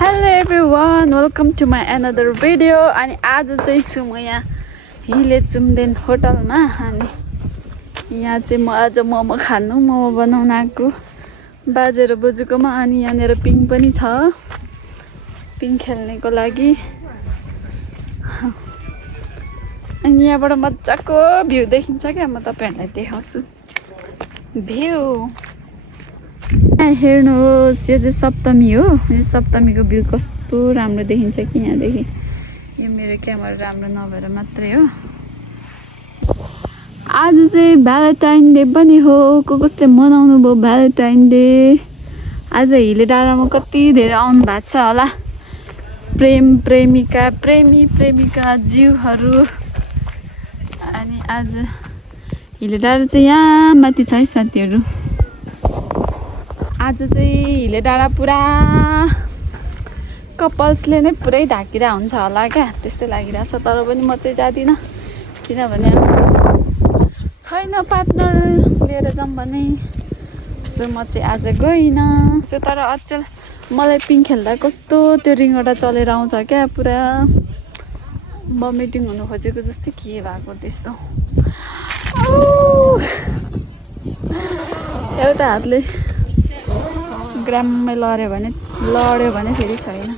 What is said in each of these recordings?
Hello everyone, welcome to my another video. अनि आज चाहिँ छु म यहाँ हिले चुम्देन होटलमा अनि यहाँ चाहिँ म आज मोमो खानु मोमो बनाउन आएको बाजे र बोजूकोमा अनि यहाँनेर पिङ पनि छ पिङ खेल्नेको लागि अनि यहाँबाट मजाको भ्यू देखिन्छ क्या म तपाईहरुलाई देखाउँछु भ्यू हेर्नुहोस् यो चाहिँ सप्तमी हो यो सप्तमीको भ्यू कस्तो राम्रो देखिन्छ कि यहाँदेखि यो मेरो क्यामेरा राम्रो नभएर मात्रै हो आज चाहिँ भ्यालेन्टाइन डे पनि हो कसले मनाउनु भयो भ्यालेन्टाइन डे आज हिले डाँडामा कति धेरै आउनु भएको छ होला प्रेम प्रेमिका प्रेमी प्रेमिका जीवहरू अनि आज हिले डाँडा चाहिँ यहाँ माथि छ है साथीहरू आज चाहिँ हिले डाँडा पुरा कपल्सले नै पुरै ढाकिरा हुन्छ होला क्या त्यस्तै लागिरहेछ तर पनि म चाहिँ जादिनँ किनभने छैन पार्टनर लिएर जाऊँ भने सो म चाहिँ आज गइनँ सो तर अचेल मलाई पिङ खेल्दा कस्तो त्यो रिङवटा चलेर आउँछ क्या पुरा भमिटिङ हुनु खोजेको जस्तै के भएको त्यस्तो एउटा हातले ग्राममै लड्यो भने फेरि छैन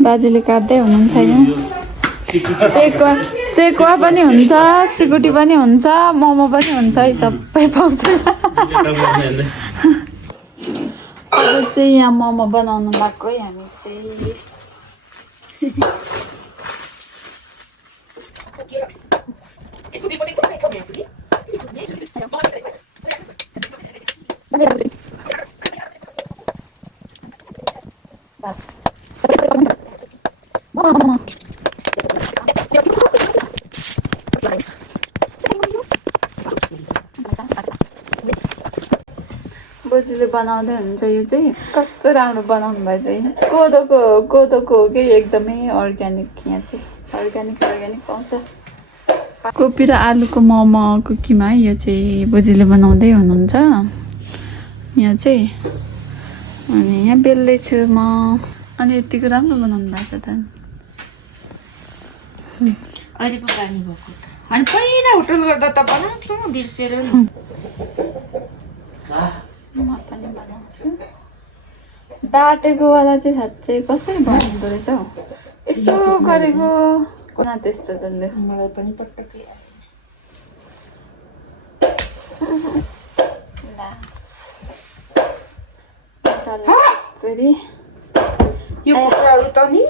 बाजेले काट्दै हुनुहुन्छ सेकुवा पनि हुन्छ सिकुटी पनि हुन्छ मोमो पनि हुन्छ है सबै पाउँछ अब चाहिँ यहाँ मोमो बनाउनु भएको है हामी चाहिँ बोजूले बनाउँदै हुन्छ यो चाहिँ कस्तो राम्रो बनाउनु भयो चाहिँ कोदोको हो कि एकदमै अर्ग्यानिक यहाँ चाहिँ अर्ग्यानिक पाउँछ कोपी र आलुको मोमोको किमा है यो चाहिँ बोजूले बनाउँदै हुनुहुन्छ यहाँ चाहिँ अनि यहाँ बेल्दैछु म अनि यतिको राम्रो बनाउनु भएको छ त अहिले पो पानी भएको त अनि पहिला होटल गर्दा त बनाउँथ्यौँ बिर्सेर नि म पनि बनाउँछु बाटेकोवाला चाहिँ साँच्चै कसरी बनाउँदो रहेछ हौ यस्तो गरेको कुना त्यस्तो जसले मलाई पनि पटक्कै यो कुराहरू त नि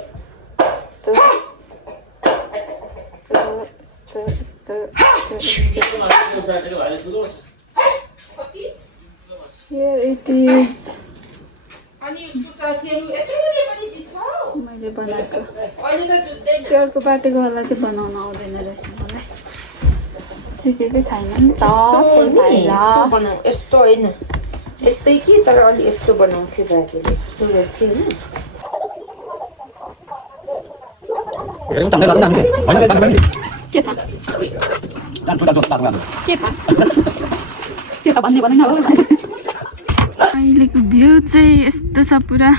Here it is. अनि उसको साथीहरु यत्रोले पनि दिन्छ मैले बनाएको अहिले त जुत्दै त्यो अर्को बाटेकोवाला चाहिँ बनाउन आउँदैन रहेछ मलाई सिकेकै छैन नि त यस्तो होइन यस्तै कि तर अलि यस्तो बनाउँथ्यो बाजेले यस्तो गर्थ्यो होइन अहिलेको भ्यू चाहिँ यस्तो छ पुरा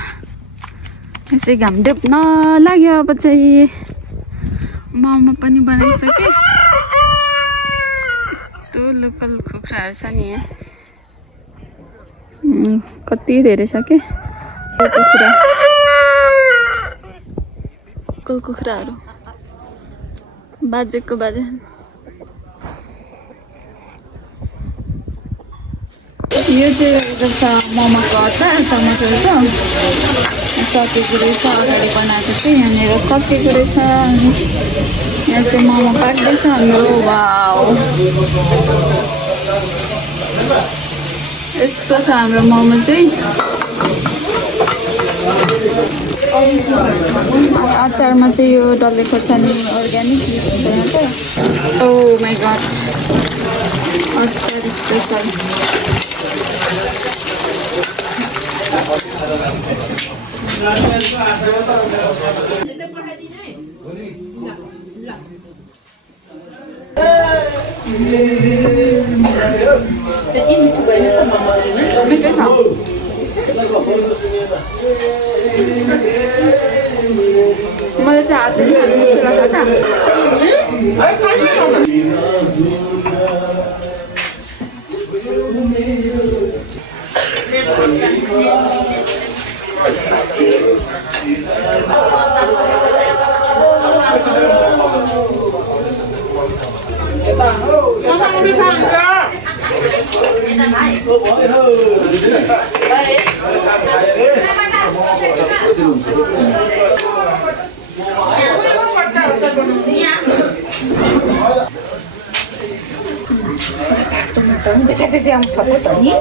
यसै घाम डुब्न लाग्यो अब चाहिँ मोमो पनि बनाइसकेँ यस्तो लोकल कुखुराहरू छ नि यहाँ कति धेरै छ कि लोकल कुखुराहरू बाजे यो चाहिँ मोमोको अचार टमाटर छ सकेको रहेछ अगाडि बनाएको चाहिँ यहाँनिर सकेको रहेछ अनि यहाँ चाहिँ मोमो पाक्दैछ हाम्रो वाउ यस्तो छ हाम्रो मोमो चाहिँ अचारमा चाहिँ यो डल्ले खोर्सानी अर्ग्यानिक युज हुन्छ यहाँ त ओ माई गड अचार स्पेसल त्यति मिठो भएन त मोमोले मिठै छ मलाई चाहिँ हातले खानु मिठो लाग्छ बेसासेसे आउँछ त नि